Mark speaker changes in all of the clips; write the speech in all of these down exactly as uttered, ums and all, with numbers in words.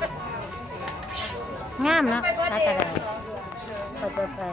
Speaker 1: งามเนาะตากระไดเขาจะไป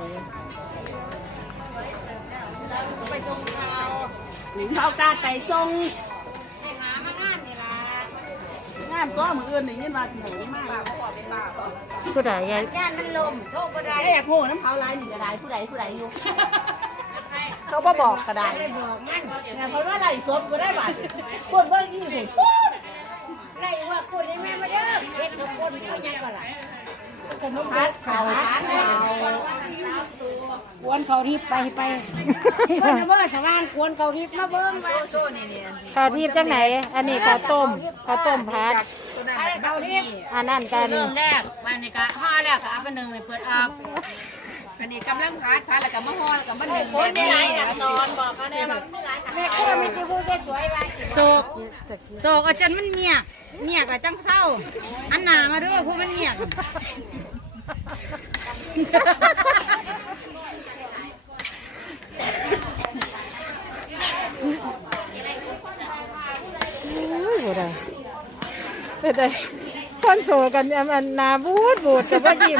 Speaker 2: ไปส่งข่าวหนิงเขากาไปส่งไปหามางานนี่ล่ะงานก็มืออื่นนี่ยินว่าหนูมาก
Speaker 1: ผู้ใดยาย
Speaker 2: งานมันลมโทษก็ได้แอบโหน้ำเผาลายนี่ก็ได้ผู้ใดผู้ใดอยู่เขาบ่บอกก็ได้บอกมันเนี่ยเพราะว่าไหลสดก็ได้บัดคนว่ายี่สิบไรว่าคนให้แม่มาเด้อเฮ็ดกับคนเขายังก็ล่ะขนมพัดข้าวหานกวนเขาทิพไปไปเพิ่นเมื่อสว่างกวนเขาทิพมาเบิ่งมาโซ่นี่เนี่ย
Speaker 1: ข้าวทิพย์จังไหนอันนี้ข้าวต้มข้าวต้มพัด
Speaker 2: เขาทิพ
Speaker 1: อันนั้นกัน
Speaker 3: เริ่มแรกวันนี้ก็ห่อแล้วก็เอาไปหนึ่งเลยเปิดออกอันนี้กำลังพัดพัดแล้วก็มาห่อแล้วก็มาหนึ่ง
Speaker 2: คนไม่หลาย
Speaker 3: แบ
Speaker 2: ขั้น
Speaker 3: บ
Speaker 2: ตอนบอกเขาแน่ว่าไม่หลายแม่ครัวมีที่พูดสวยๆว่า
Speaker 3: โศกโศกอาจารย์มันเมียกเมียกอะจังเศร้าอันหนามาด้วยพวกมันเมียก
Speaker 1: อุ้ยผู้ใดเป็นไงคนโสกันอันอันนาบูดบูดกับว่ายิ้ม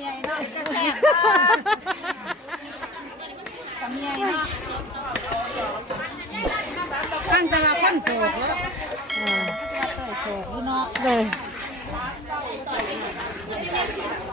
Speaker 3: ตั้งแต่ว่าคนโศกแล้ว
Speaker 1: อ่า
Speaker 3: โศกอยู่เนาะ
Speaker 1: เลย